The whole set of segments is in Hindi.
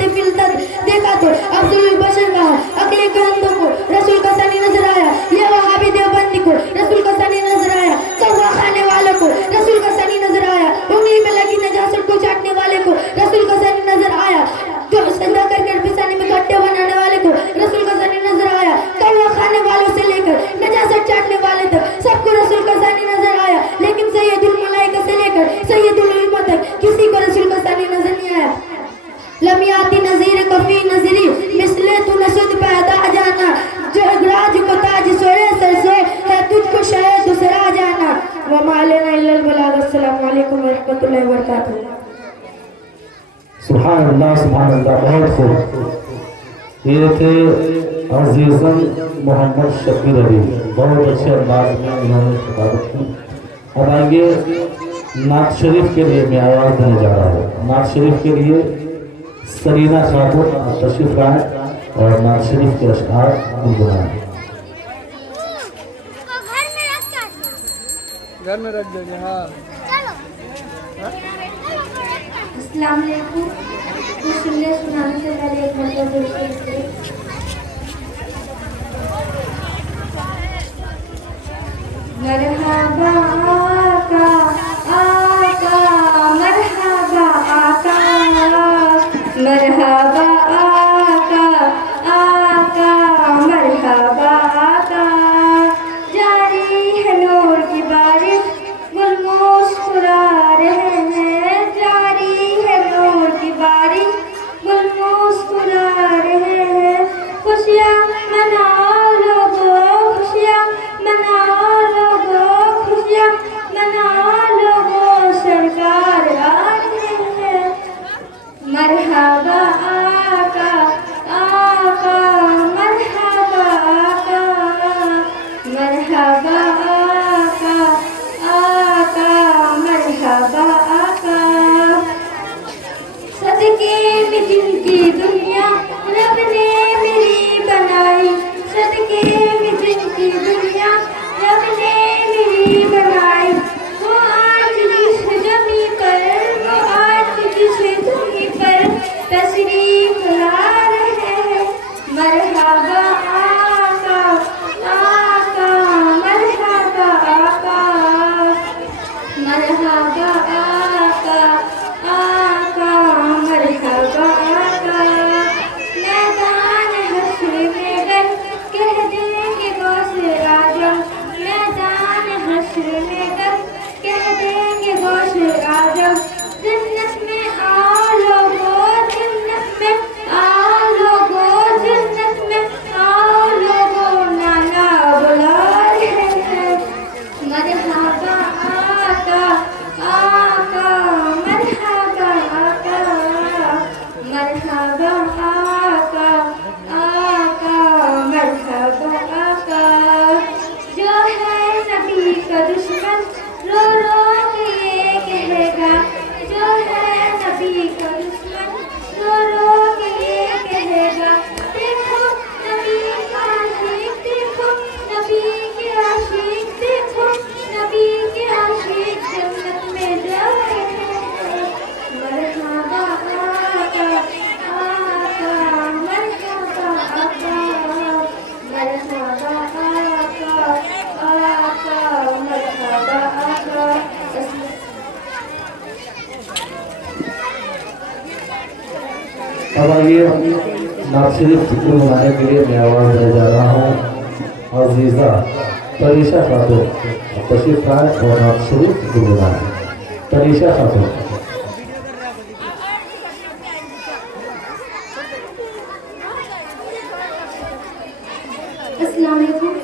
थे फिल्तर देखा तो अब्दुल बशर कहा अगले ग्रंथों को रसूल का सनी नजर आया, ये वहाबी देवबंदी को रसूल का सनी नजर आया, कौवा खाने वालों को रसूल का सनी नजर आया, उंगली में लगी नजासत को चाटने वाले को रसूल का सनी नजर आया, जो सजदा करके बिसाने में गड्ढे बनाने वाले को रसूल का सनी नजर आया, कौवा खाने वालों से लेकर नजासत चाटने वाले तक सबको रसूल का सनी नजर आया, लेकिन सैयदुल मलाइका से लेकर सैयदुल उम्मत तक किसी को रसूल का सनी नजर नहीं आया। लमियाती नजीर कफी नजरी मिसले तू नसुद पैदा जाना, जो राज को ताज सोए सर से है तुझको शायद दूसरा जाना। व मालेना इल्लल बलाग। अस्सलामु अलैकुम व रहमतुल्लाहि व बरकातहू। सुभान अल्लाह, बहुत खूब। ये थे अजीज़न मोहम्मद शकीर अली, बहुत अच्छे अंदाज में इन्होंने खिताबत की। अब आइए नात शरीफ के लिए मैं आवाज़ देने जा रहा हूँ। नात शरीफ के लिए सरीना खातून तशरीफ लाएं और नात शरीफ के अशआर गुनगुनाएं। घर में रख देंगे। हाँ अस्सलाम वालेकुम। सुनने सुनाने से पहले एक मतलब मरहबा आका आका, मरहबा आका, मरहबा आका आका, मरहबा आका। जारी है नूर की बारिश, गुल मुस्कुरा रहे हैं, जारी है नूर की बारिश, गुल मुस्कुरा रहे हैं। खुशियाँ मनाओ लोगों, खुशियाँ मनाओ लोगों, खुशियाँ मनाओ लोगों, सरकार आ रहे हैं। मरहबा आका आका, मरहबा आका, मरहबा आका आका, मरहबा आका। सदके में जिनकी दुनिया रब ने मेरी बनाई, सदके में जिनकी दुनिया रब ने मेरी बनाई, वो आज जिस जमी पर, वो आज जिस जमी पर तशरीफ ला रहे हैं। मरहबा आका आका, मरहबा आका, मरहबा आका आका, मरहबा आका। मैदान हश्र में गन कह देंगे गौसे आजम, मैदान हश्र में गन कह देंगे गौसे आजम। जन्नत में आओ लोगों, जन्नत में आओ लोगों, जन्नत में आओ लोगों, नाना बुला रहे हैं। मरहबा आका आका, मरहबा आका, मरहबा आका आका, मरहबा आका। जो है नबी का दुश्मन रो रो के ये कहेगा, जो है नबी का दुश्मन रो रो के ये कहेगा, देखो नबी का आशिक, देखो नबी के आशिक, देखो नबी के आशिक जन्नत में जा रहे हैं। मरहबा आका आका, मरहबा आका, मरहबा आका आका, मरहबा आका। अब आइए नात शरीफ गुनगुनाने के लिए मैं आवाज़ देने जा रहा हूँ। अजीज़ा तरीशा खातून तशरीफ लाएं और नात शरीफ गुनगुनाएं। तरीशा खातून। अस्सलाम वालेकुम।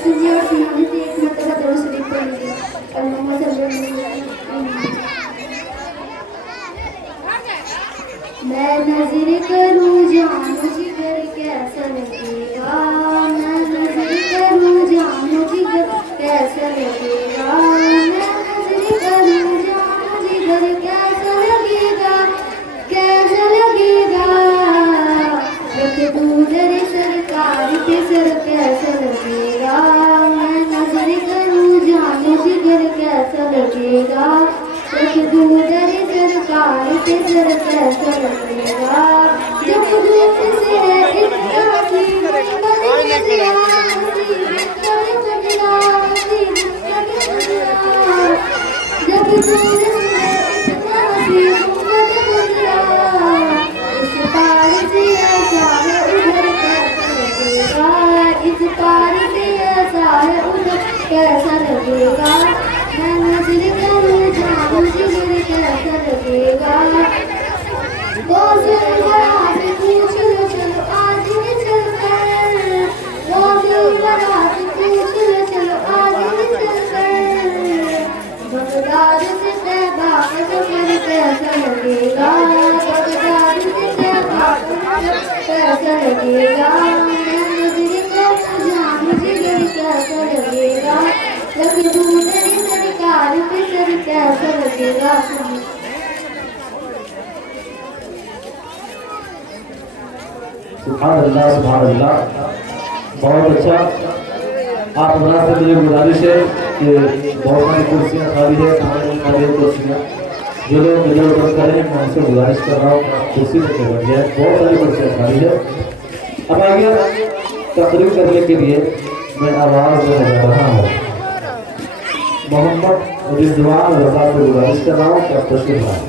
सुनिए और सुनाने से एक मरतबा दरूद शरीफ पढ़िए। अल्लाहुम्मा सल्ली अला मुहम्मद। मैं नजर करूँ जानू जिगर कैसा लगेगा, मैं नजर करूँ जानू जिगर कैसा लगेगा, मैं नजर करूँ जानू जिगर कैसा लगेगा, कैसा लगेगा। रख दूँ दर सरकार पे सर कैसा लगेगा, मैं नजर करूँ जानू जिगर कैसा लगेगा, रख दूँ दर सरकार पे सर कैसा लगेगा। जिगर कैसा लगेगा वो ज़ुल्फ़रा से पूछ लो चलो आज ही चलकर वो ज़ुल्फ़रा से पूछ लो चलो आज ही चलकर बगदाद से तैबा का सफ़र कैसा लगेगा बगदाद से तैबा कैसा लगेगा नज़र को जान जिगर कैसा लगेगा लगे दूसरी सरकार पे सर कैसा लगेगा सुभान अल्लाह बहुत अच्छा। आप हमारा से मुझे गुजारिश है कि बहुत सारी कुर्सियाँ खाली है, खाली कुर्सियाँ जो लोग इधर उधर करें, मैं उनसे गुजारिश कर रहा हूँ कुर्सी लेके बैठ जाए। बहुत सारी कुर्सियाँ खाली है। अब आइए तकरीर करने के लिए मैं आवाज़ देने जा रहा हूँ। मोहम्मद रिजवान रजा से गुजारिश कर रहा हूँ कि आप तशरीफ लाएं।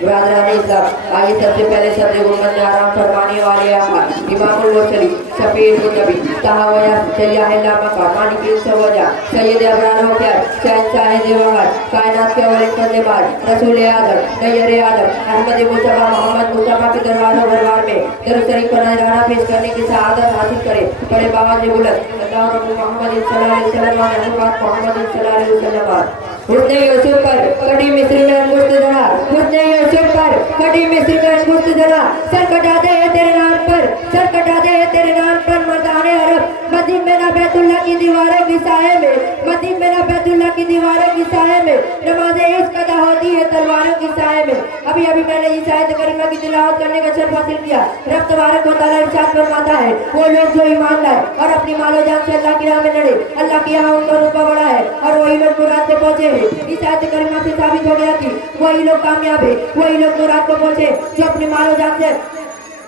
ब्रादरान इस्लाम। आइए सबसे पहले सबसे गुम्मत में आराम फरमाने वाले आका इमामुल मुरसलीन शफीउल नबी तहावया सय्यद मका मालिक सवजा सैयद अबरार होकर शहंशाह देवगढ़ कायनात के अव्वल फतेहबाज रसूल आदम नैयर आदम अहमद मुस्तफा मोहम्मद मुस्तफा के दरबार में दर शरीफ का नजराना पेश करने की सआदत हासिल करे। बड़े बाबा जी बुलंद अल्लाह रब्बुल मोहम्मद सल्लल्लाहु अलैहि वसल्लम और रहमत मोहम्मद सल्लल्लाहु अलैहि वसल्लम हुस्न यूसुफ पर कड़ी मिस्र में अंगुष्ठ धरा हुस्न यूसुफ पर कड़ी मिस्र में अंगुष्ठ धरा सर कटा दे तेरे नाम पर सर कटा दे तेरे नाम पर मर्दाने अरब मदीन में ना बैतुल्लाह की दीवारों की साए में मदीन में ना बैतुल्लाह की दीवारों की साए में नमाज़े इश्क अदा होती है तलवारों की साए में। अभी अभी मैंने इस आयत करीमा की तिलावत करने का शर्फ हासिल किया। रब तबारक व तआला इरशाद फरमाता है वो लोग जो ईमान लाए और अपनी मालो जान से अल्लाह की राह में लड़े अल्लाह के यहाँ उनका रुतबा बड़ा है और वही लोग मुराद पे पहुंचे हैं। इस आयत करीमा से साबित हो गया कि वही लोग कामयाब है, वही लोग मुराद को पहुंचे जो अपनी मालो जान से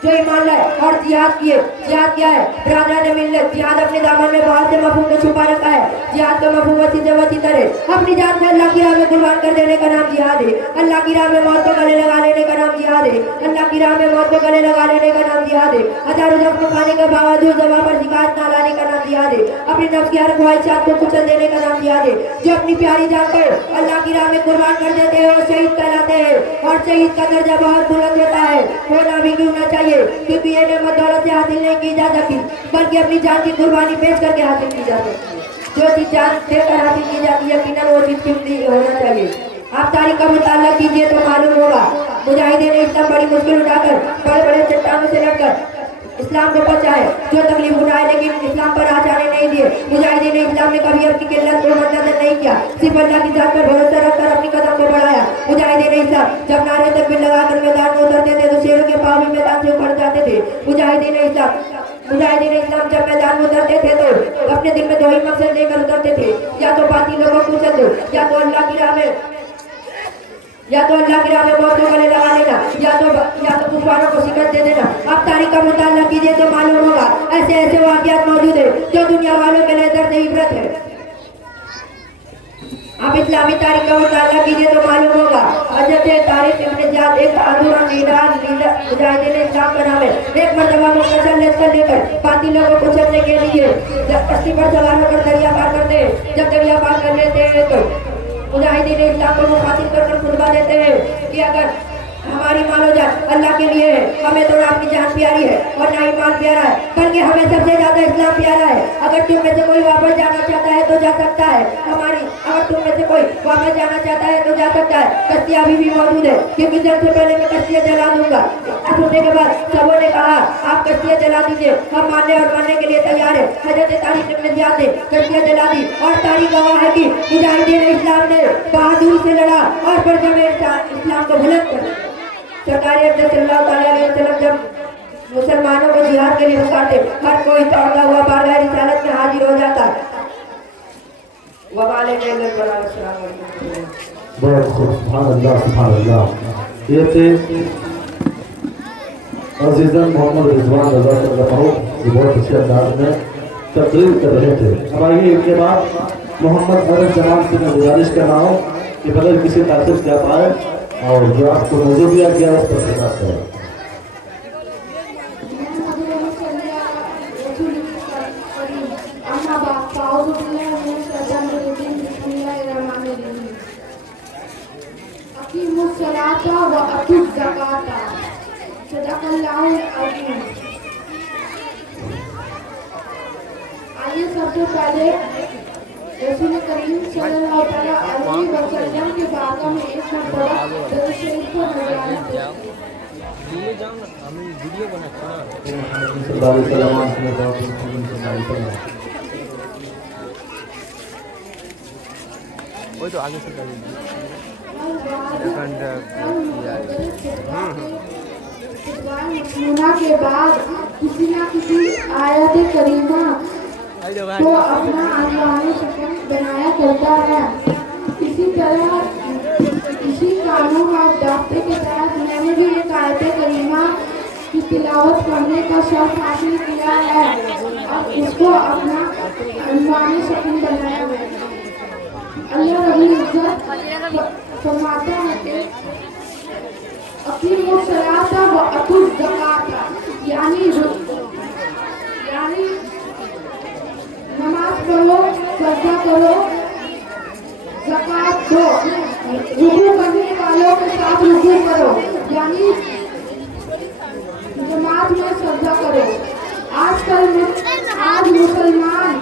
जो ईमान लाए और जिहाद किए। जिहाद क्या है ब्रादरान मिल्लत? जिहाद अपने दामन में बाहर से मफहूम को छुपा रखा है। जिहाद का मफहूम वसी तरह अपनी जान को अल्लाह की राह में कुर्बान कर देने का नाम जिहाद है। अल्लाह की राह में मौत को गले लगा लेने का नाम जिहाद है। अल्लाह की राह में मौत को गले लगा लेने का नाम जिहाद है। हजारों जख्म खाने के बावजूद जवाब पर शिकायत न लाने का नाम जिहाद है। अपनी नफ्स की हर ख्वाहिशात को कुचल देने का नाम जिहाद है। जो अपनी प्यारी जान को अल्लाह की राह में कुर्बान कर देते हैं और शहीद कहलाते हैं और शहीद का दर्जा बहुत बुलंद होता है। होना भी क्यों न चाहिए क्योंकि ये नेमत दौलत से हासिल नहीं की जा सकती बल्कि अपनी जान की कुर्बानी पेश करके हासिल की जा सकती है। जो चीज जान देकर हासिल की जाती है यकीनन वो चीज कीमती होना चाहिए। आप तारीख का मुताला कीजिए तो मालूम होगा मुजाहिदीन इस्लाम बड़ी मुश्किल उठाकर बड़े बड़े चट्टानों से लड़कर इस्लाम को बचाए। जो तकलीफ उठाए लेकिन इस्लाम पर आज आने नहीं दिए। मुजाहिदीन इस्लाम ने कभी अपनी किल्लत को मद्देनजर नहीं किया, सिर्फ अल्लाह की जात पर भरोसा रखकर अपनी कदम को बढ़ाया। मुजाहिदीन इस्लाम जब नारे तकबीर लगाकर मैदान में उतरते थे तो शेरों के पाँव भी मैदान से उखड़ जाते थे। मुजाहिदीन इस्लाम जब मैदान में उतरते थे तो अपने दिल में दो ही मकसद लेकर उतरते थे, या तो बातिलों को कुचल दो या तो अल्लाह की राह में मौत को गले लगा लेना या तो कुफारों को शिकस्त दे देना। आप तारीख का मुताला कीजिए तो मालूम होगा ऐसे ऐसे वाक़ियात मौजूद है जो दुनिया वालों के लिए दर्द इबरत है। आप इस्लामी तारीख का मुताला कीजिए तो मालूम होगा हज़रत तारिक इब्न ज़ियाद एक बहादुर लीडर मुजाहिदीन इस्लाम का नाम है। एक मरतबा मुख्तसर लश्कर लेकर बातिलों को कुचलने के लिए जब कश्ती पर सवार होकर दरिया पार करते हैं, जब दरिया पार कर लेते हैं तो मुजाहिदीन इस्लाम को मुखातिब कर खुतबा देते हैं कि अगर हमारी मालो जान अल्लाह के लिए है, हमें तो ना अपनी जान प्यारी है और ना ईमान प्यारा है बल्कि हमें सबसे ज्यादा इस्लाम प्यारा है। अगर तुम में से कोई वापस जाना चाहता है तो जा सकता है। अगर तुम में से कोई वापस जाना चाहता है तो जा सकता है। कश्तियाँ अभी भी मौजूद है क्योंकि सबसे पहले मैं कश्तियाँ जला दूंगा। सुनने के बाद सबों ने कहा आप कश्तियाँ जला दीजिए, हम मानने और मानने के लिए तैयार है। हज़रत तारिक इब्न ज़ियाद ने कश्तियाँ जला दी और तारीख गवाह है कि मुजाहिदीन इस्लाम ने बहादुरी से लड़ा और फिर जब इस्लाम को बुलंद कर सरकार सल्लल्लाहु अलैहि वसल्लम जब मुसलमानों को जिहाद के लिए पुकारते हर कोई तौबा हुआ बारगाह रिसालत में हाजिर हो जाता। बहुत खूब, सुभान अल्लाह सुभान अल्लाह। ये थे अजीज़न मोहम्मद रिजवान रज़ा सल्लल्लाहु अलैहि वसल्लम बहुत अच्छे अंदाज में तकरीर कर रहे थे। अब आइए इनके बाद मोहम्मद अरब जमान से मैं गुजारिश कर रहा हूँ कि बगैर किसी तारीफ क्या पाए और जो आपको मौजूद दिया गया उस पर खिताब करें। आइए सबसे पहले रसूल करीम सल्लल्लाहु अलैहि वसल्लम के बारे में एक मरतबा दरूद शरीफ को नज़राना वही तो आगे से मसनूना के बाद किसी न किसी आयत करीमा को अपना अनवानी शक्ल बनाया करता है। इसी तरह इसी कानून और दायरे के तहत मैंने भी एक आयत करीमा की तिलावत करने का शौक हासिल किया है और इसको अपना अनवानी शक्ल बनाया है। अल्लाह रब्बुल इज्जत फरमाता है कि अकीमु सलाता व अतु ज़काता, यानी नमाज पढ़ो, सजदा करो, ज़कात दो, रुकू करने वालों के साथ रुकू करो, यानी नमाज में सजदा करो। आज मुसलमान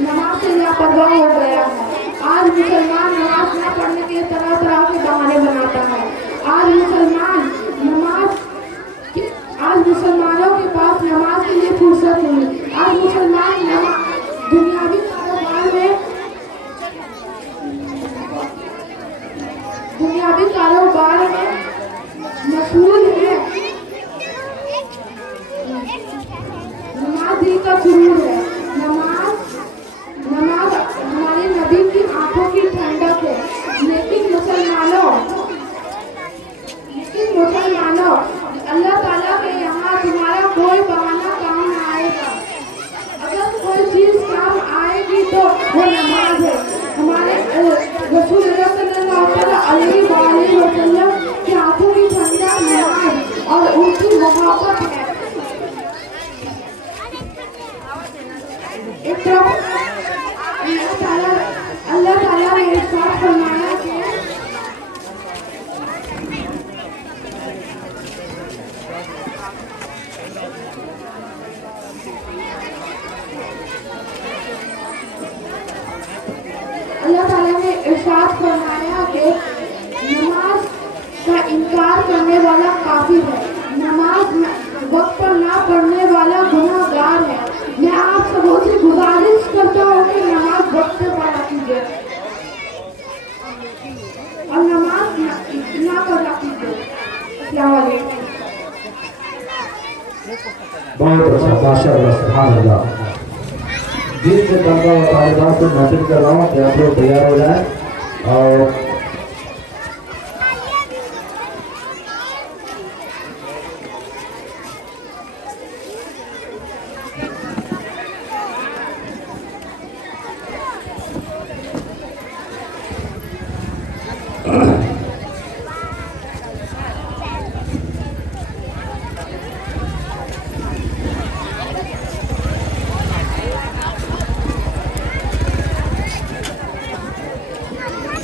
नमाज से लापरवाह हो गया है। आज मुसलमान नमाज न पढ़ने के तरह तरह के बहाने बनाता है। आज मुसलमानों के पास नमाज के लिए फुर्सत नहीं। आज मुसलमान दुनियावी कारोबार में मशगूल है। नमाज दिल का सुरूर है। नमाज हमारे नबी की आंखों की ठंडक है। लेकिन मुसलमानों अल्लाह ताला के यहाँ तुम्हारा कोई बहाना काम न आएगा। अगर कोई चीज काम आएगी तो वो नमाज है। हमारे रसूल सल्लल्लाहु अलैहि वसल्लम की आंखों की ठंडक नमाज और उनकी मोहब्बत है। एक तरफ अल्लाह ताला ने इरशाद फरमाया कि नमाज का इनकार करने वाला काफिर है। नमाज वक्त पर ना पढ़ने वाला गुनाहगार है। मैं आप सबों से गुजारिश करता हूँ कि नमाज वक्त पे पढ़ा कीजिए और नमाज ना पढ़ा कीजिए। अस्सलाम वालेकुम। बहुत अच्छा, माशाअल्लाह, सुभान अल्लाह। दिन के तलबा और तालिबात से मैसेज कर रहा हूँ कि आप लोग तैयार हो जाएं और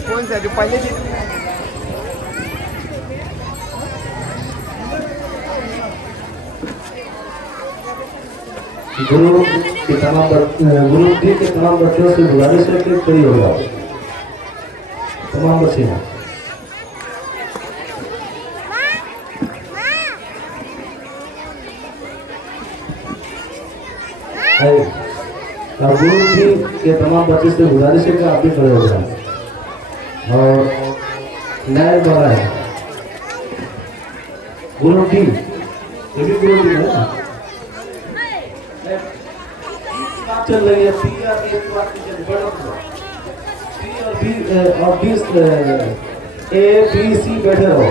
कौन सा जो पहले दिन गुरु के तमाम बच्चों से गुजारिश है कि कई होगा तमाम बच्चे हैं। गुरु जी के तमाम बच्चे से गुजारिश है कि आप भी खड़े हो जाए और नए बना है गुरु जी, ये भी गुरु जी है। चल रही है सी और बी ए बी सी बैठे रहो।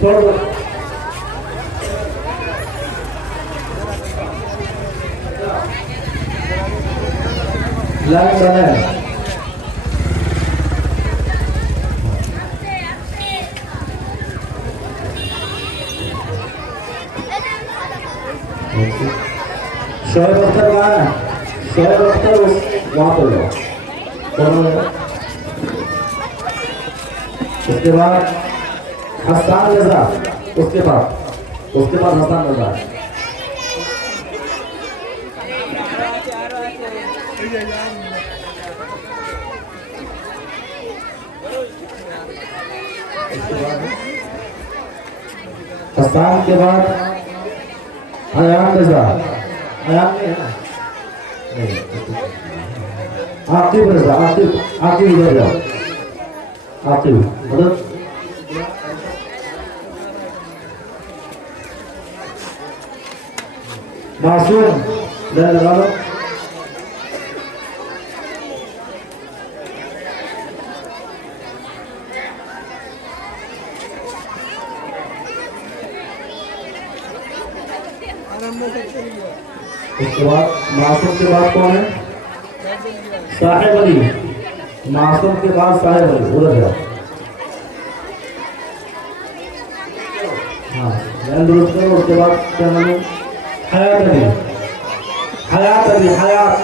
छोड़ दो लाइन बने। शोएब अख्तर कहाँ है? शोएब अख्तर वहाँ पर जाओ। कौन है? उसके बाद हसन रजा, उसके बाद हसन रजा। हसन के बाद अयान रजा, अयान नहीं है ना? नहीं, आकिब रजा, आकिब इधर जाओ। आकिब मतलब मासूम ले लगा लो। उसके बाद मासूम के बाद कौन है? साहिब अली। मासूम के बाद साहिब अली, उधर जाओ। हाँ ध्यान दुरुस्त करो। उसके बाद क्या नाम है? हयात अली, हयात अली, हयात।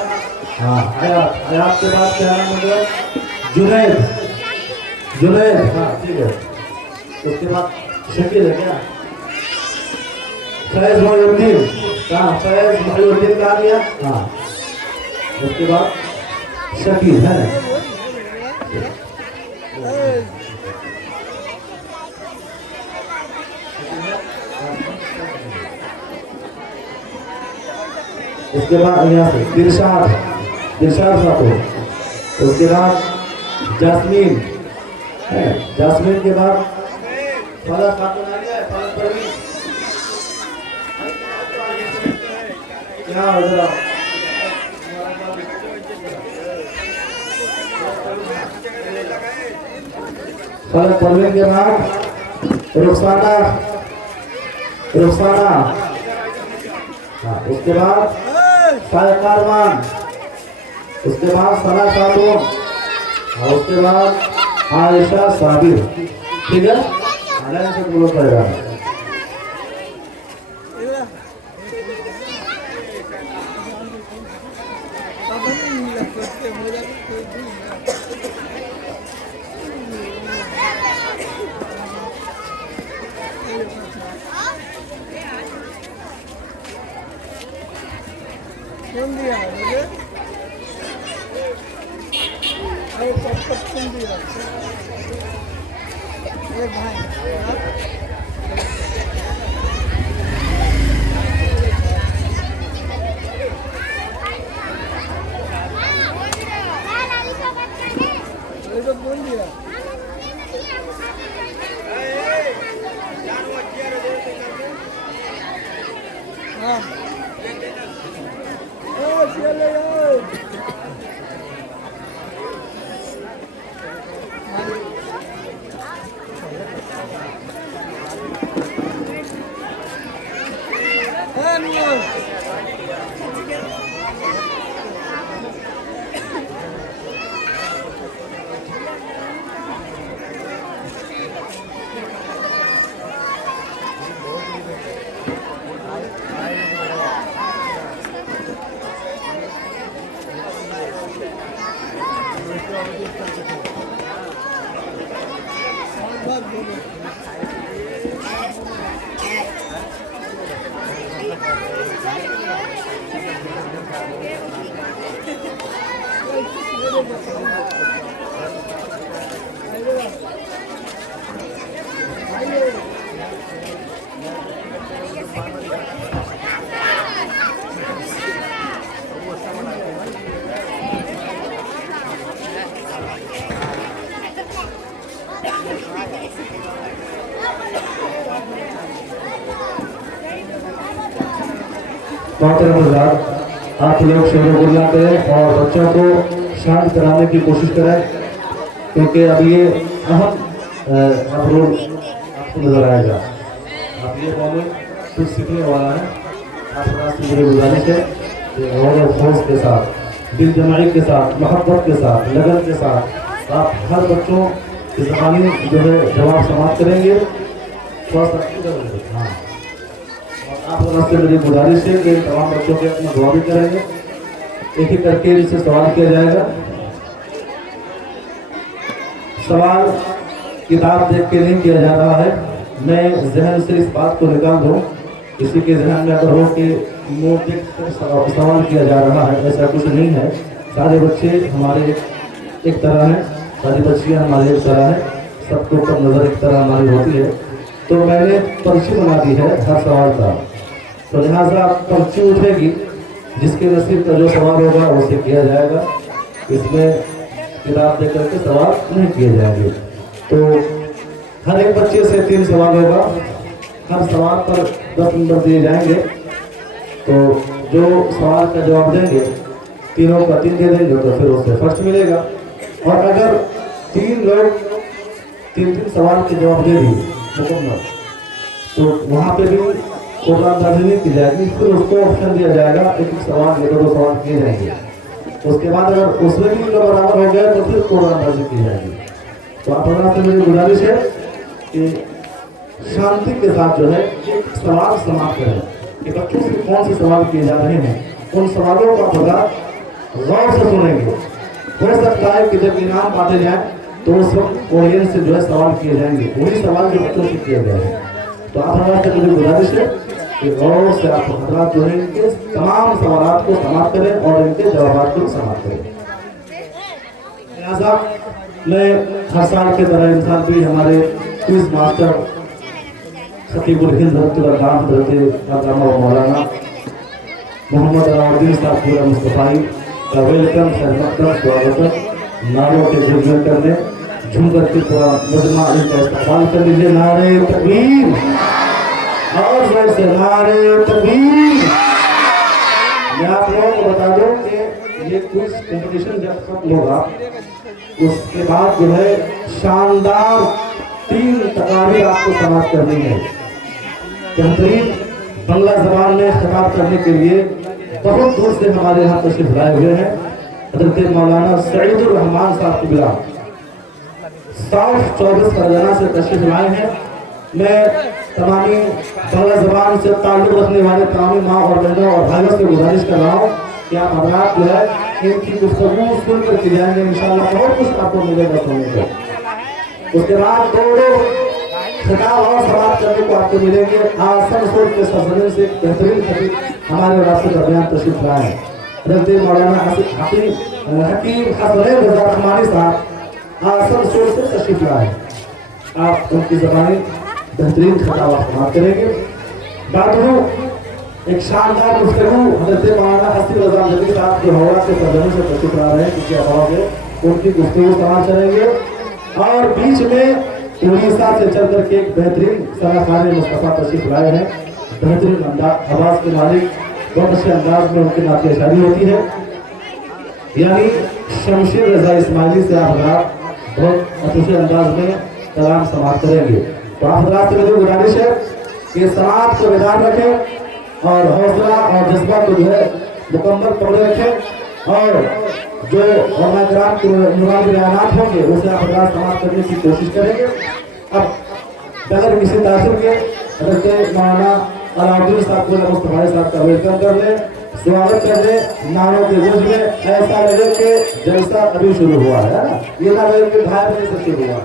हाँ हयात, हयात के बाद क्या नाम है? जुनैद, जुनैद। हाँ ठीक है। उसके बाद शकील है क्या? फैज मोइनुद्दीन। कहाँ? फैज मोइनुद्दीन कहाँ लिया? हाँ। उसके बाद शकील है ना? उसके बाद यहाँ से दिलशाद, दिलशाद ठाकुर। उसके बाद जास्मीन है। जास्मीन के बाद फलक खातून आ गया, फलक परवीन। क्या हो? फलक परवीन के बाद रुखसाना, रुखसाना। हाँ उसके बाद शायद कारमान। उसके बाद सना खातून। और उसके बाद आयशा साबिर। ठीक है, लाइन से बोलो पड़ेगा। कौन दिया मुझे? अरे कब कौन दिया? ये भाई ये तो कौन दिया? हाँ चले आओ। आप लोग शेर करें और बच्चों को शांत कराने की कोशिश करें, क्योंकि अब ये अहम आप लोग आपको नजर आएगा। आप ये मोमेंट कुछ सीखने वाला है। आप थोड़ा सी मेरी गुजारिश है कि और फोर्स के साथ दिल जमाई के साथ, मोहब्बत के साथ, लगन के साथ आप हर बच्चों की ज़बानी जो है जवाब समाप्त करेंगे। थोड़ा सा हाँ, और आप लोगों से मेरी गुजारिश है कि तमाम बच्चों के अपना दुआ भी करेंगे। एक एक करके इनसे सवाल किया जाएगा। सवाल किताब देख के नहीं किया जा रहा है, मैं जहन से इस बात को निकाल दूँ, किसी के जहन में अगर हो कि मुँह देख कर सवाल किया जा रहा है, ऐसा कुछ नहीं है। सारे बच्चे हमारे एक तरह हैं, सारी बच्चियाँ हमारे एक तरह हैं, सबको कम नज़र एक तरह हमारी होती है। तो मैंने पर्ची बना दी है हर सवाल का, तो लिहाजा पर्ची उठेगी, जिसके नसीब का जो सवाल होगा उसे किया जाएगा। इसमें किताब देख करके सवाल नहीं किए जाएंगे। तो हर एक बच्चे से 3 सवाल होगा, हर सवाल पर 10 नंबर दिए जाएंगे। तो जो सवाल का जवाब देंगे, तीनों का 3 दे देंगे तो फिर उसे फर्स्ट मिलेगा। और अगर 3 लोग 3 सवाल के जवाब दे दिए मुकम्मल, तो वहाँ पे भी कोर्टबाजी नहीं की जाएगी, फिर उसको ऑप्शन दिया जाएगा, एक सवाल या 2 सवाल किए जाएंगे। उसके बाद अगर उसमें भी बराबर हो गया तो फिर कोर्टबाजी की जाएगी। तो आप लोगों से मेरी गुजारिश है कि शांति के साथ जो है एक सवाल समाप्त करें कि बच्चों से कौन से सवाल किए जा रहे हैं, उन सवालों का पता गौर से सुनेंगे। हो सकता है कि जब इनाम बांटे जाए तो उस वक्त ऑडियंस से जो है सवाल किए जाएंगे, वही सवाल जो बच्चों से किए गए हैं। तो आप हमारे से मुझे गुजारिश है कि गौर से आप हजरात जो है इनके तमाम सवाल को समाप्त करें और इनके जवाब को समाप्त करें। लिहाजा मैं हर साल के तरह इंसान भी हमारे क्विज मास्टर खतीबुल हिंद मौलाना मोहम्मद अलाउद्दीन साहब पूरा मुस्तफ़ाई का वेलकम स्वागत नारों के जुर्म करने झुमकर की पूरा मुजमा इनका इस्तेमाल कर लीजिए। नारे तकबीर और जोर से नारे तकबीर। मैं आप लोगों को बता दूं कि ये क्विज कंपटीशन जब खत्म होगा उसके बाद जो है शानदार 3 तकारीर आपको समाप्त करनी है। बेहतरीन बांग्ला जबान में खिताब करने के लिए बहुत दूर से हमारे यहाँ तशरीफ लाए हुए हैं हजरत मौलाना सईदुर रहमान साहब किबला साउथ 24 परगना से तशरीफ लाए हैं। मैं तमामी बांग्ला जबान से ताल्लुक़ रखने वाले तमामी माँ और बहनों और भाइयों से गुजारिश कर रहा हूँ कि आप हजरात जो है इनकी गुफ्तगू सुन करके जाएंगे, इंशाअल्लाह बहुत कुछ आपको मिलेगा सुनने को। उसके बाद 2 खिताब और समाप्त करने को आपको मिलेंगे। आसनसोल के सरजमीन से बेहतरीन खतीब हमारे रास्ते दरमियान तशरीफ लाए हैं हज़रत मौलाना हकीम हसन रज़ा साहब आसनसोल से तशरीफ लाए हैं। आप उनकी ज़बानी बेहतरीन खिताब समाप्त करेंगे। बाद में एक शानदार गुफ्तगू हज़रत मौलाना हसन रज़ा साहब जो हवा के सरजमीन से तशरीफ ला रहे हैं क्योंकि आवाज़ है उनकी गुफ्तगू समाप्त करेंगे। और बीच में उड़ीसा से चल करके एक बेहतरीन सलाखान मुस्तफ़ा तशरीफ लाए हैं। बेहतरीन आवाज़ के मालिक, बहुत अच्छे अंदाज में उनकी नातिया शादी होती है, यानी शमशेर रजा इस्माइली से आप बहुत अच्छे अंदाज में कलाम समाप्त करेंगे। तो आप हजरात से मेरी गुजारिश है कि समाज को बेदार रखें और हौसला और जज्बा को जो है मुकम्मल पकड़े रखें और जो कराम के बयानात होंगे उसे आप हजरात समाप्त करने की कोशिश करेंगे। अब बगैर किसी तासुर के हजरत मौलाना अलाउद्दीन साहब को मुस्तफ़ा साहब का वेलकम कर ले, स्वागत कर ले। नारों के गुंज में ऐसा लगे कि जलसा अभी शुरू हुआ है ना, ये ना लगे कि बाहर में से शुरू हुआ है,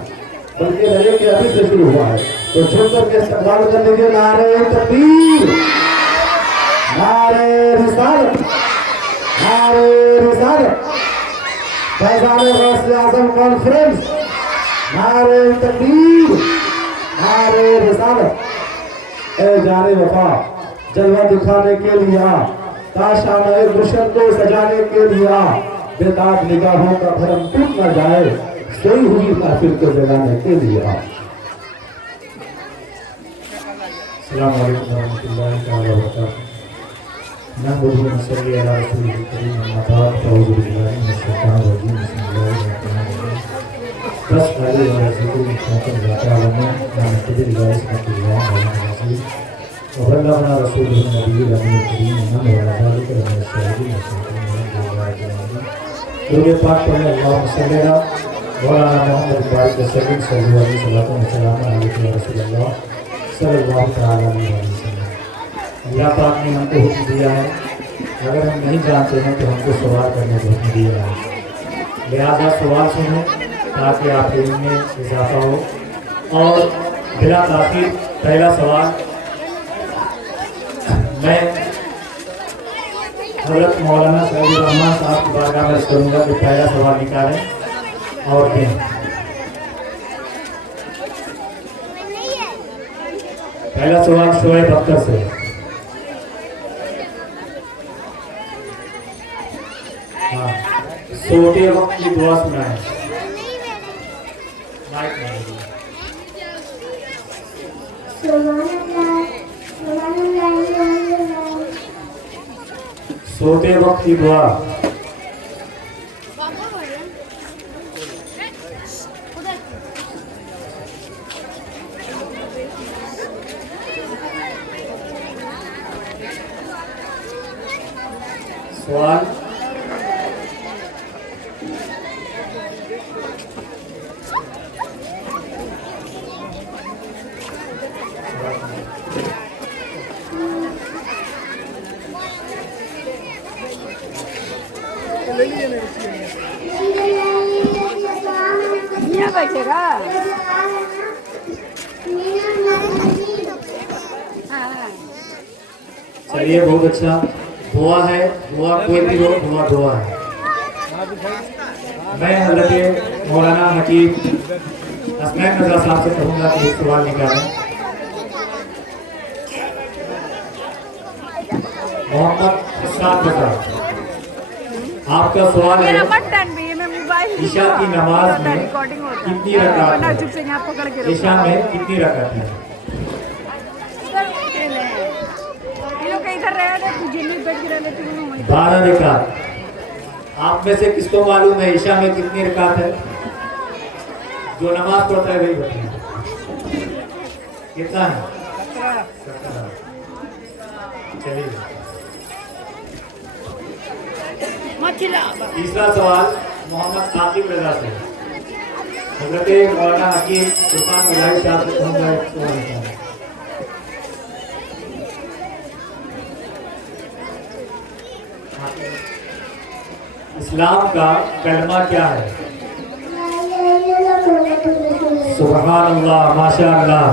बल्कि लगे कि अभी से शुरू हुआ है। तो झुक करके इस्तक़बाल कर लीजिए। नारे तकबीर, नारे रिसालत, नारे रिसालत, फैज़ान गौसे आज़म कॉन्फ्रेंस, नारे तकबीर, नारे रिसालत। ए जाने वफा जलवा दिखाने के लिए आ, ताशाने गुलशन को सजाने के लिए आ, बेताब निगाहों का भरम टूट न जाए, सोई हुई महफिल को जगाने के लिए आ। अस्सलामु अलैकुम वरहमतुल्लाहि व बरकातहू। नहमदुहु व नसल्ली अला रसूलिल करीम, अम्मा बाद, अऊज़ु बिल्लाहि मिनश शैतानिर रजीम, बिस्मिल्लाहिर रहमानिर रहीम। बस वाले और ज़िक्र में खातम जाता है मैं मुतदिल गाइस का किरदार है और अल्लाह बना रसूल नबी अमीर करीम नम वाला जालिक रसूल दुरूद पाक पढ़ें। अल्लाहुम्मा सल्ली अला मौलाना मोहम्मद बारिक वसल्लम सल्लल्लाहु अलैहि वसल्लम सल्लल्लाहु तआला अलैहि वसल्लम। अल्लाह पाक ने हमको हुक्म दिया है, अगर हम नहीं जानते हैं तो हमको सवाल करने का हुक्म दिया है। लिहाजा सवाल सुनो ताकि आपके इल्म में इजाफा हो। और बिला ताखीर पहला सवाल मैं हज़रत मौलाना सैयद रहमान साहब की बारगाह में अर्ज़ करूँगा कि पहला सवाल निकालें और दें। पहला सवाल शोएब अख्तर से। हाँ, सोते वक्त की दुआ सुनाएं। माइक नहीं। सोते वक्त की दुआ। सवाल यहाँ बैठेगा। चलिए, बहुत अच्छा। दुआ है, दुआ कोई भी हो, दुआ है। मैं हज़रत मौलाना हकीम हसनैन रज़ा साहब से कहूँगा कि एक सवाल निकालें। मोहम्मद साद रज़ा, आपका सवाल है ईशा की नमाज में कितनी रकात है? ईशा में कितनी रकात है? 12 रकात। आप में से किसको मालूम है ईशा में कितनी रकात है? जो नमाज पढ़ता है वही बताए कितना है? 17। चलिए, तीसरा सवाल मोहम्मद आकिब रजा से। हज़रत मौलाना हकीम सुल्तान मुजाहिद साहब से कहूँगा एक सवाल है। इस्लाम का कलमा क्या है? सुभान अल्लाह, माशा अल्लाह।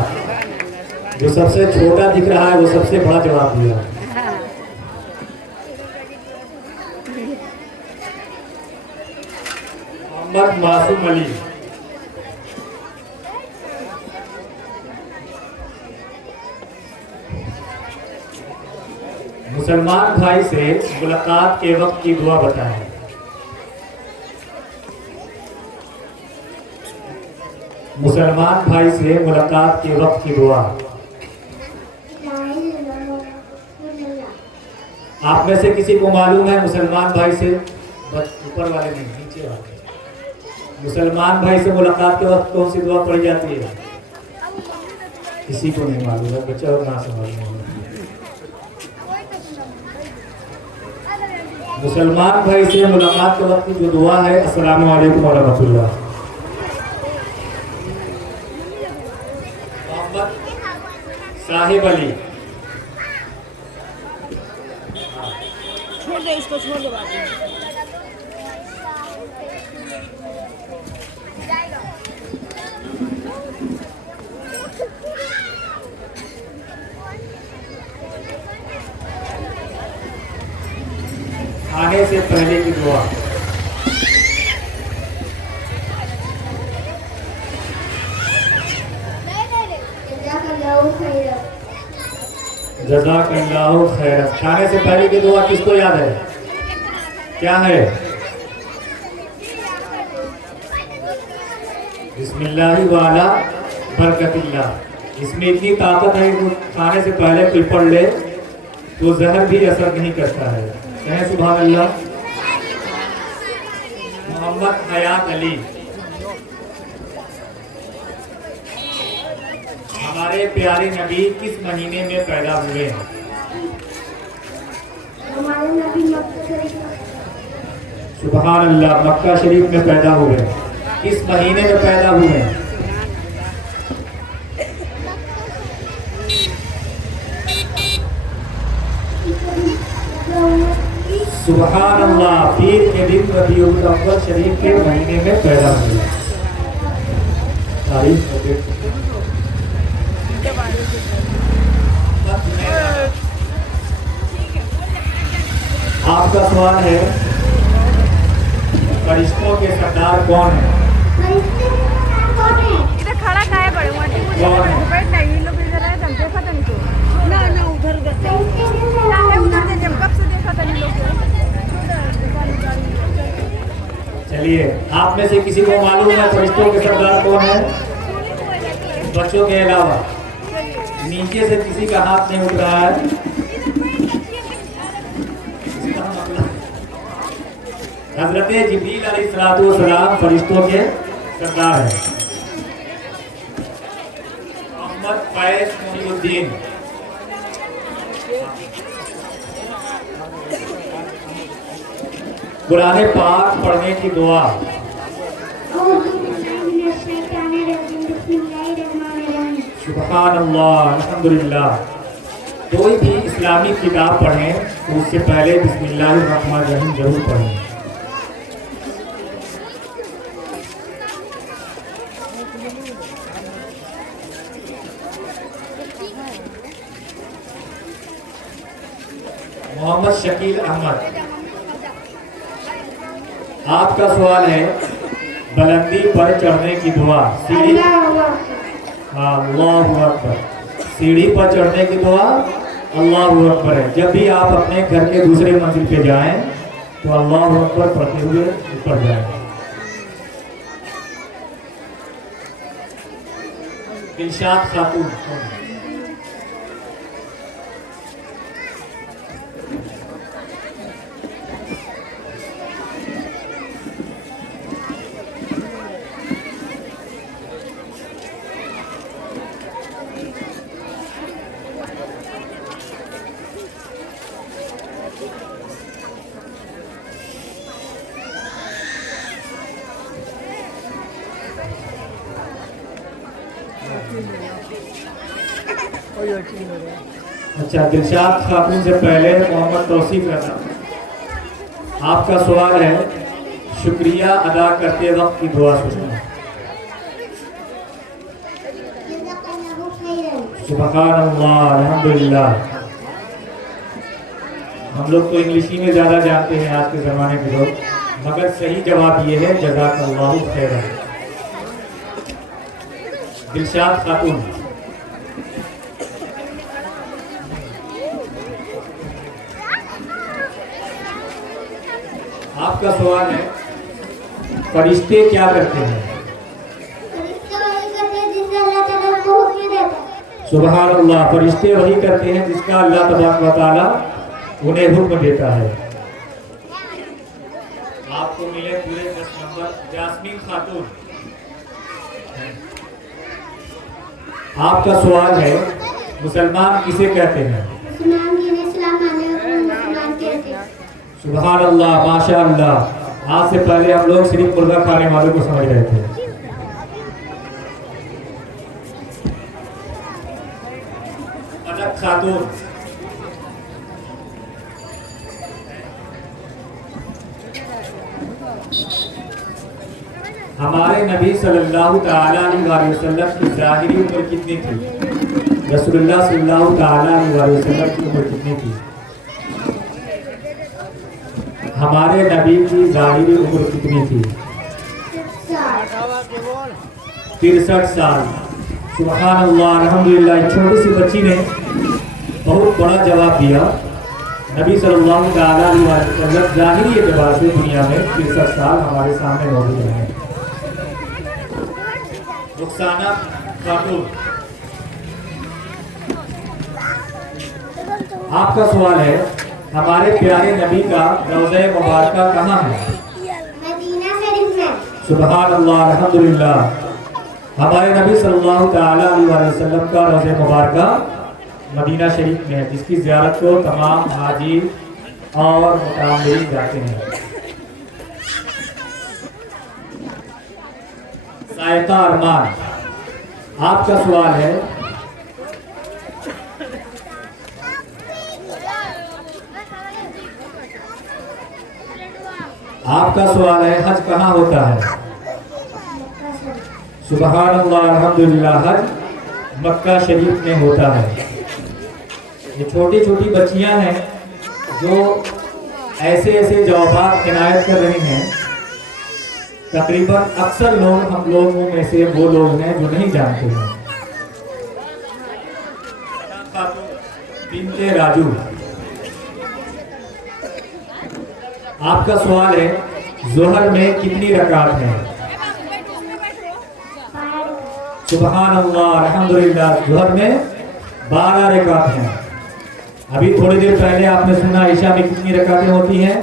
जो सबसे छोटा दिख रहा है वो सबसे बड़ा जवाब दिया। मोहम्मद मासूम अली, मुसलमान भाई से मुलाकात के वक्त की दुआ बताएं। मुसलमान भाई से मुलाकात के वक्त की दुआ। आप में से किसी को मालूम है मुसलमान भाई से, बस ऊपर वाले नहीं, नीचे वाले, मुसलमान भाई से मुलाकात के वक्त कौन सी दुआ पढ़ी जाती है? किसी को नहीं मालूम है, बच्चा और ना समझ में। मुसलमान भाई से मुलाकात के वक्त की जो दुआ है, अस्सलामु अलैकुम व रहमतुल्लाह। मोहम्मद साहिब अली, छोड़ दे इसको, छोड़ दो बात। आने से पहले की दुआ। जज़ाकल्लाहु खैरन। खाने से पहले की दुआ किसको याद है? क्या है? बिस्मिल्लाहि वाला बरकतिल्लाह। इसमें इतनी ताकत है कि खाने से पहले कोई पढ़ ले तो जहर भी असर नहीं करता है। कहें सुभान अल्लाह। मोहम्मद हयात अली, हमारे प्यारे नबी किस महीने में पैदा हुए हैं? हमारे नबी मक्का शरीफ सुभान अल्लाह, मक्का शरीफ में पैदा हुए, इस महीने में पैदा हुए। सुभान अल्लाह, पीर के दिन रबीउल अव्वल शरीफ के महीने में पैदा हुए। तारीफ आपका सवाल है, फरिश्तों के सरदार कौन है? इधर खड़ा काहे बड़े कौन है? बैठ नहीं, इन लोग इधर आए, हम देखा था इनको। ना ना उधर काहे उधर देखे, हम कब से देखा था इन लोग को। चलिए, आप में से किसी को मालूम है फरिश्तों के सरदार कौन है? बच्चों के अलावा नीचे से किसी का हाथ नहीं उठ रहा है। हजरत जिब्रील अलैहिस्सलातु वस्सलाम फरिश्तों के सरदार हैं। मोहम्मद फैज मोहिउद्दीन, कुरान पाक पढ़ने की दुआ। सुभान अल्लाह, अल्हम्दुलिल्लाह। कोई भी इस्लामिक किताब पढ़ें तो उससे पहले बिस्मिल्लाहिर्रहमानिर्रहीम जरूर पढ़ें। मोहम्मद शकील अहमद, आपका सवाल है, बुलंदी पर चढ़ने की दुआ। सीढ़ी, अल्लाहु अकबर, सीढ़ी पर चढ़ने की दुआ अल्लाहु अकबर है। जब भी आप अपने घर के दूसरे मंजिल पे जाएं तो अल्लाहु अकबर पढ़ते हुए ऊपर जाएं। दिलशाद खातून, अच्छा, दिलशाद खातून से पहले मोहम्मद तौसीफ रजा, आपका सवाल है, शुक्रिया अदा करते वक्त की दुआ सुना। सुभान अल्लाह, अल्हम्दुलिल्लाह। हम लोग तो इंग्लिश ही में ज़्यादा जानते हैं आज के ज़माने के लोग, मगर सही जवाब ये है जज़ाकल्लाहु खैरन। दिलशाद खातून, आपका सवाल है, फरिश्ते क्या करते हैं? सुभान अल्लाह, फरिश्ते वही करते हैं जिसका अल्लाह तबारक व तआला उन्हें हुक्म देता है। आपको मिले पूरे 10 नंबर। जास्मीन खातून, आपका सवाल है, मुसलमान किसे कहते हैं? सुभान अल्लाह, माशा अल्लाह। आज से पहले हम लोग सिर्फ मुर्गा खाने वालों को समझ रहे थे। मदक खातून, हमारे नबी सल्लल्लाहु तआला अलैहि वसल्लम की ज़ाहिरी उम्र कितनी थी? रसूलुल्लाह सल्लल्लाहु तआला अलैहि वसल्लम की उम्र कितनी थी? हमारे नबी की ज़ाहिरी उम्र कितनी थी? 63 साल। सुभान अल्लाह, अल्हम्दुलिल्लाह। एक छोटी सी बच्ची ने बहुत बड़ा जवाब दिया। नबी सल्लल्लाहु अलैहि वसल्लम ज़ाहिरी एतबार से दुनिया में 63 साल हमारे सामने मौजूद हैं। रुखसाना खातून, आपका सवाल है, हमारे प्यारे नबी का रौज़े मुबारक कहाँ है? मदीना शरीफ में। सुभान अल्लाह, अल्हम्दुलिल्लाह। हमारे नबी सल्लल्लाहु तआला अलैहि वसल्लम का रौज़े मुबारक मदीना शरीफ में है, जिसकी ज़ियारत को तमाम हाजी और मुतामिरीन जाते हैं। सायका अरमान, आपका सवाल है हज कहाँ होता है? सुबहान अल्लाह अल्हम्दुलिल्लाह, हज मक्का शरीफ में होता है। ये छोटी छोटी बच्चियां हैं जो ऐसे ऐसे जवाब इनायत कर रही हैं। तकरीबन अक्सर लोग हम लोगों में से वो लोग हैं जो नहीं जानते हैं। बिनते राजू, आपका सवाल है जोहर में कितनी रकात है? सुबहान अल्लाह अल्हम्दुलिल्लाह, जोहर में 12 रकात हैं। अभी थोड़ी देर पहले आपने सुना ईशा में कितनी रकातें होती हैं?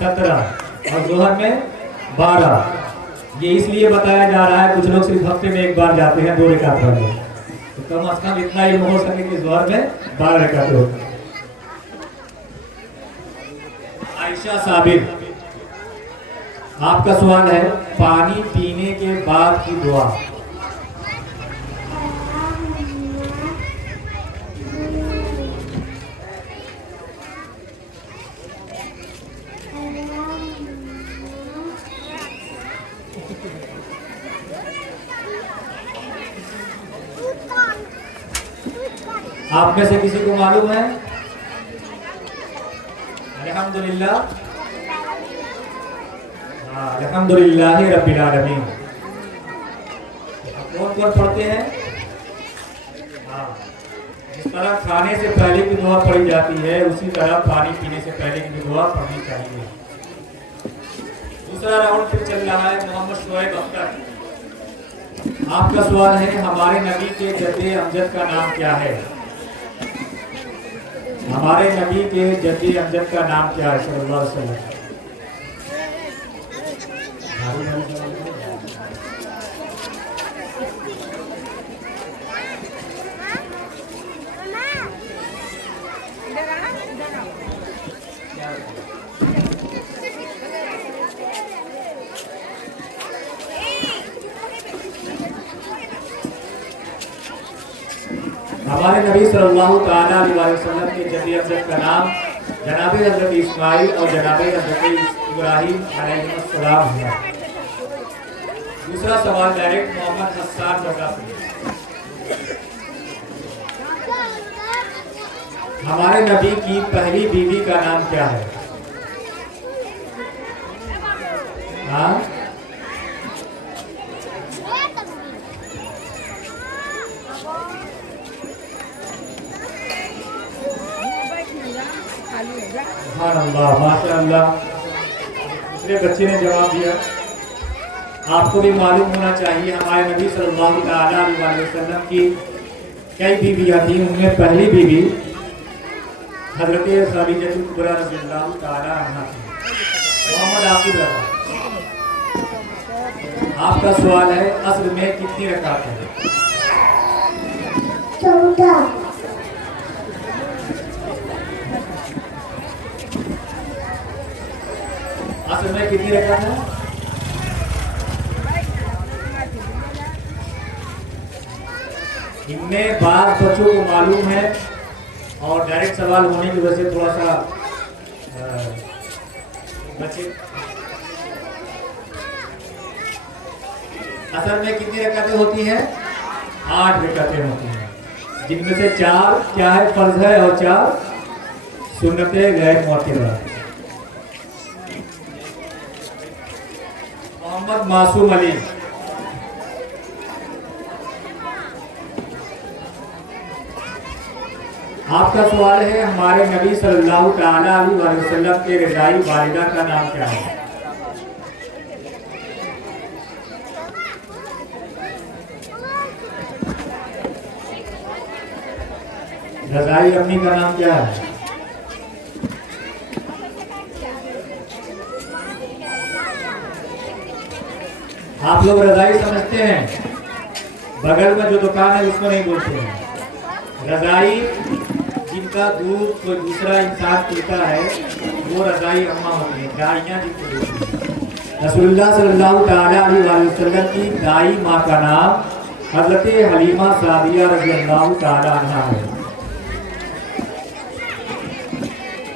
17, और जोहर में 12। ये इसलिए बताया जा रहा है, कुछ लोग सिर्फ हफ्ते में एक बार जाते हैं 2 रकात पढ़ने, तो कम अज कम इतना ही हो सके कि जोहर में 12 रकातें होती हैं। आयशा साबिर, आपका सवाल है पानी पीने के बाद की दुआ। आप में से किसी को मालूम है? अल्हम्दुलिल्लाह, अल्हम्दुलिल्लाह रब्बिल आलमीन। कौन कौन पढ़ते हैं? जिस तरह खाने से पहले की दुआ पढ़ी जाती है, उसी तरह पानी पीने से पहले की दुआ पढ़नी चाहिए। दूसरा राउंड फिर चल रहा है। मोहम्मद शोएब अख्तर, आपका सवाल है हमारे नबी के जद्दे अमजद का नाम क्या है? हमारे नबी के जद्दे अमजद का नाम क्या है? सल्लल्लाहु अलैहि वसल्लम। हमारे नबी सल्लल्लाहु ताला अलैहि वसल्लम के जद्दे अमजद का नाम जनाब हज़रत इस्माइल और जनाब हज़रत इब्राहीम अलैहिस्सलाम है। दूसरा सवाल डायरेक्ट मोहम्मद हसन बता से, हमारे नबी की पहली बीवी का नाम क्या है? हाँ, माशाअल्लाह, दूसरे बच्चे ने जवाब दिया। आपको भी मालूम होना चाहिए हमारे नबी सल्लल्लाहु अलैहि वसल्लम की कई बीवियां थी। उनमें पहली बीवी हजरत खदीजा कुबरा रज़ियल्लाहु तआला अन्हा थी। मोहम्मद आकिब रज़ा, आपका सवाल है अस्र में कितनी रकात है? 14। अस्र में कितनी रकात है? इनमें बात बच्चों को मालूम है और डायरेक्ट सवाल होने की वजह से थोड़ा सा बच्चे। असर में कितनी रकातें होती हैं? 8 रकातें होती हैं, जिनमें से 4 क्या है? फर्ज है और 4 सुन्नते गैर मुअक्कदा। मोहम्मद मासूम अली, आपका सवाल है हमारे नबी सल्लल्लाहु तआला अलैहि वसल्लम के रज़ाई वालिदा का नाम क्या है? रज़ाई अम्मी का नाम क्या है? आप लोग रज़ाई समझते हैं? बगल में जो दुकान है उसको नहीं बोलते हैं। रज़ाई जिनका दूध कोई दूसरा इंसान पीता है वो रज़ाई अम्मा होती है, गायियाँ जिनको देती हैं। रसूलुल्लाह सल्लल्लाहु ताला अलैहि वसल्लम की दाई माँ का नाम हजरत हलीमा सादिया रज़ियल्लाहु ताला अन्हा है।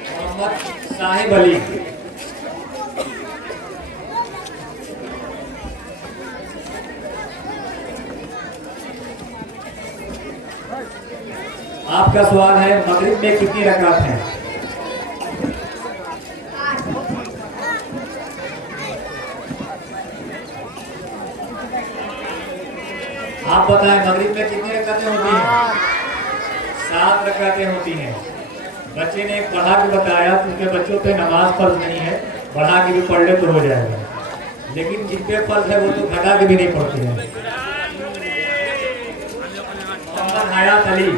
मोहम्मद साहिब अली आपका सवाल है मगरिब में कितनी रकात हैं? आप बताएं मगरिब में कितनी रकातें होती हैं? 7 रकातें होती हैं। बच्चे ने पढ़ा के बताया क्योंकि बच्चों पे नमाज फर्ज नहीं है, बढ़ा के भी पढ़ ले तो हो जाएगा, लेकिन जिन पे फर्ज है वो तो घटा के भी नहीं पढ़ते हैं। मोहम्मद हयात अली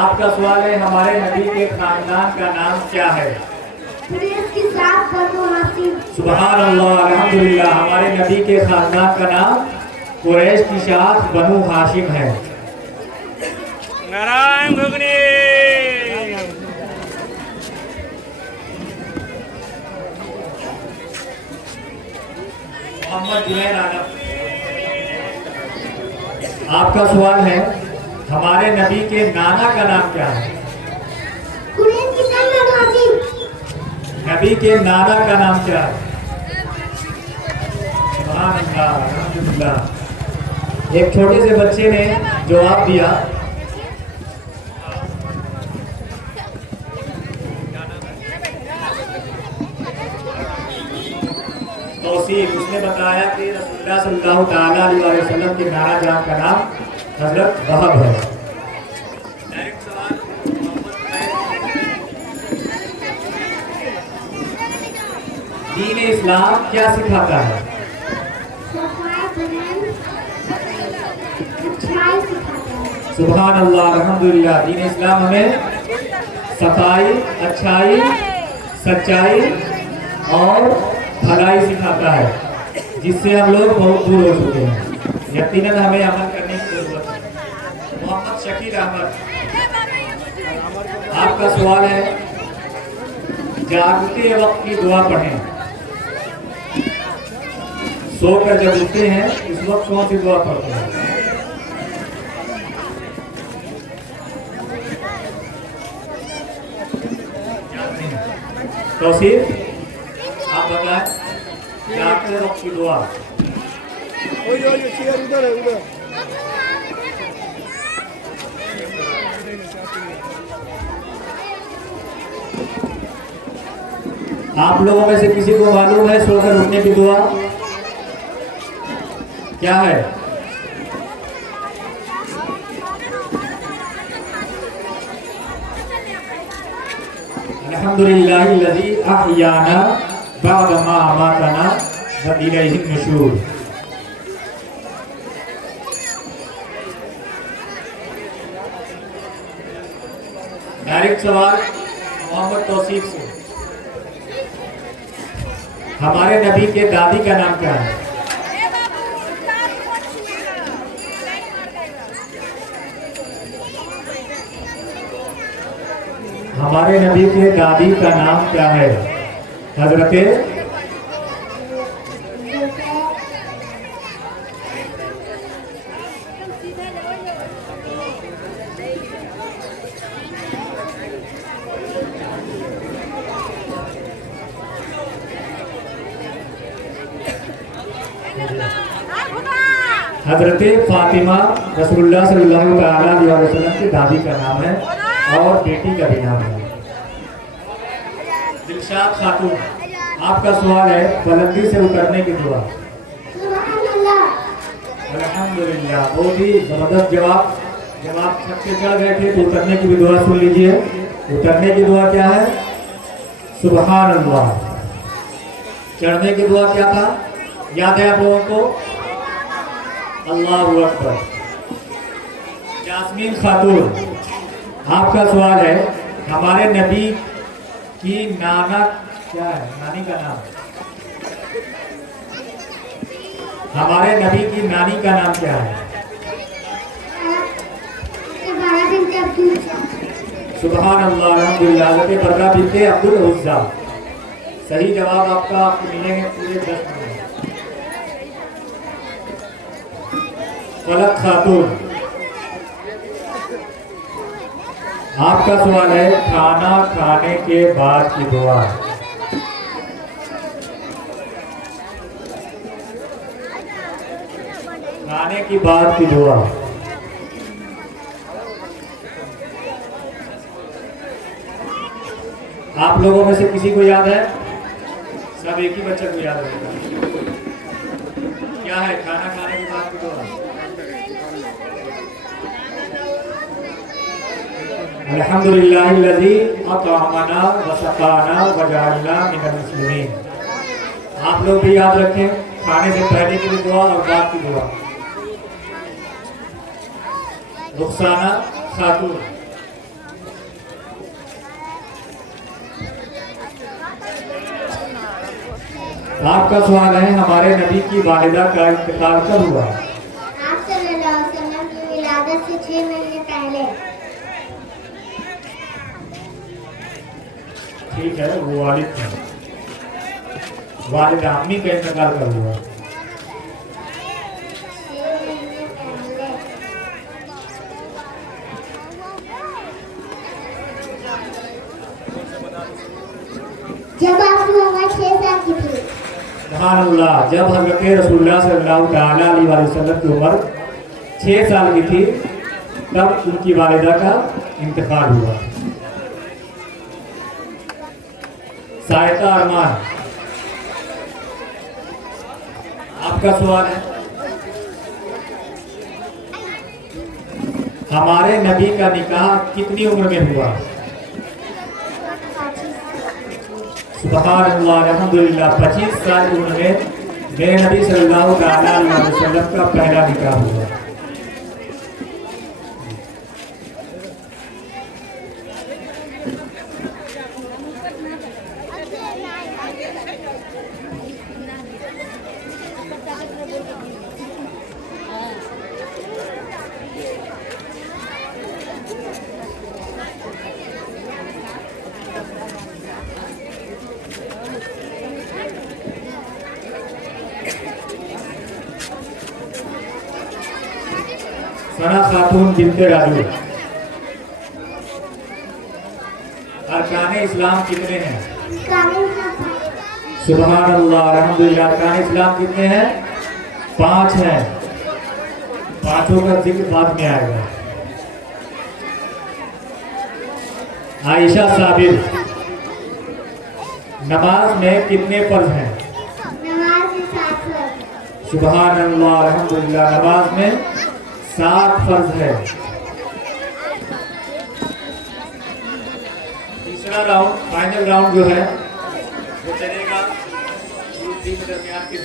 आपका सवाल है हमारे नबी के खानदान का नाम क्या है? सुभान अल्लाह अल्हम्दुलिल्लाह। हमारे नबी के खानदान का नाम कुरैश की शाख बनु हाशिम है। नारायण भगनी मोहम्मद जुनैद आलम आपका सवाल है हमारे नबी के नाना का नाम क्या है? नबी के नाना का नाम क्या है? सुभान अल्लाह अल्हम्दुलिल्लाह। एक छोटे से बच्चे ने जवाब दिया। तौसीफ उसने बताया कि रसूलुल्लाह सल्लल्लाहु ताला अलैहि वसल्लम के नाना जान का नाम हजरत वहब है। दीन इस्लाम क्या सिखाता है? सुभान अल्लाह अल्हम्दुलिल्लाह। दीन इस्लाम हमें सफाई, अच्छाई, सच्चाई और भलाई सिखाता है, जिससे हम लोग बहुत दूर हो चुके हैं। यकीनन हमें अमल करने की जरूरत है। मोहम्मद शकील अहमद आपका सवाल है जागते वक्त की दुआ पढ़ें। सोकर जब उठते हैं इस वक्त कौन सी दुआ पढ़ते हैं? तौसीफ आप बताएं जागते वक्त की दुआ। उधर है उधर। आप लोगों में से किसी को मालूम है सोकर उठने की दुआ क्या है? अल्हम्दुलिल्लाहिल्लज़ी अहयाना बअद मा अमातना व इलैहिन नुशूर। डायरेक्ट सवाल मोहम्मद तौसीफ से हमारे नबी के दादी का नाम क्या है? हमारे नबी के दादी का नाम क्या है? हजरते हजरत फातिमा रसूलुल्लाह सल्लल्लाहु ताला अलैहि वसल्लम की दादी का नाम है और बेटी का भी नाम है। दिलशाद खातून आपका सवाल है बुलंदी से उतरने की दुआ। अल्हम्दुलिल्लाह बहुत ही जबरदस्त जवाब। जब आप छत पे चढ़ गए थे तो उतरने की भी दुआ सुन लीजिए। उतरने की दुआ क्या है? सुभान अल्लाह। चढ़ने की दुआ क्या था याद है आप लोगों को? अल्लाहु अकबर। जास्मीन खातून आपका सवाल है हमारे नबी की नाना क्या है? नानी का नाम। हमारे नबी की नानी का नाम क्या है? सुभान अल्लाह अल्हम्दुलिल्लाह। हज़रत बररा बिन्ते अब्दुल उज़्ज़ा सही जवाब आपका आपको मिलेंगे पूरे 10 नंबर। फलक खातून, आपका सवाल है खाना खाने के बाद की दुआ। खाने की बाद की दुआ। आप लोगों में से किसी को याद है? सब एक ही बच्चे को याद रहेगा। क्या है खाना खाने के बाद की दुआ? अल्हम्दुलिल्लाहिल्लज़ी अतअमना व सक़ाना व जअलना मिनल मुस्लिमीन। आप लोग भी याद रखें, खाने से पहले की भी दुआ और बाद की दुआ। रुखसाना खातून, आपका सवाल है हमारे नबी की वालिदा का इंतकाल कब हुआ? आप सल्लल्लाहु अलैहि वसल्लम की विलादत से 6 महीने पहले। ठीक है, वो वालिद थे। वालिद अम्मी का इंतकाल कब हुआ? 6 महीने पहले। जब आपकी उम्र 6 साल की थी। सुभान अल्लाह, जब हज़रत रसूलुल्लाह सल्लल्लाहु तआला अलैहि वसल्लम की उम्र 6 साल की थी तब उनकी वालिदा का इंतकाल हुआ। सायता अरमान, आपका सवाल है हमारे नबी का निकाह कितनी उम्र में हुआ? सुभान अल्लाह, अल्हम्दुलिल्लाह, 25 साल की उम्र में मेरे नबी सल्लल्लाहु अलैहि वसल्लम का पहला निकाह हुआ। सना खातून बिनते राजू, अरकान इस्लाम कितने हैं? सुभान अल्लाह, अल्हम्दुलिल्लाह, अरकान इस्लाम कितने हैं? 5 हैं। 5 का जिक्र बाद में आएगा। आयशा साबिर, नमाज में कितने फर्ज हैं? नमाज में 7 फर्ज। सुभान अल्लाह, अल्हम्दुलिल्लाह, नमाज में 7 फर्ज है। तीसरा राउंड, फाइनल राउंड जो है वो चलेगा 2-3 के दरमियान के